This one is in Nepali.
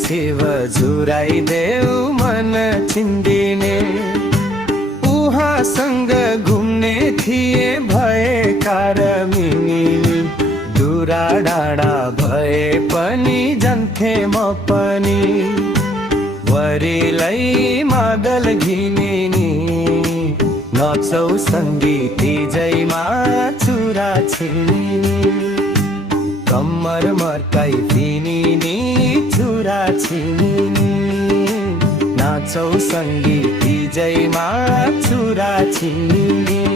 शिव झुराइदेऊ मन चिन्दिने। उहाँसँग घुम्ने थिए भएका रमिनी, दूरा डाँडा भए पनि जान्थे म पनि। वरिलै मादल घिनिनी, नचौ सङ्गीती जैमा चुरा छिनिनी। कम्मर मर्काई दिनिनी चुरा छिनिनी, नाचौ सङ्गीती जैमा चुरा छिनिनी।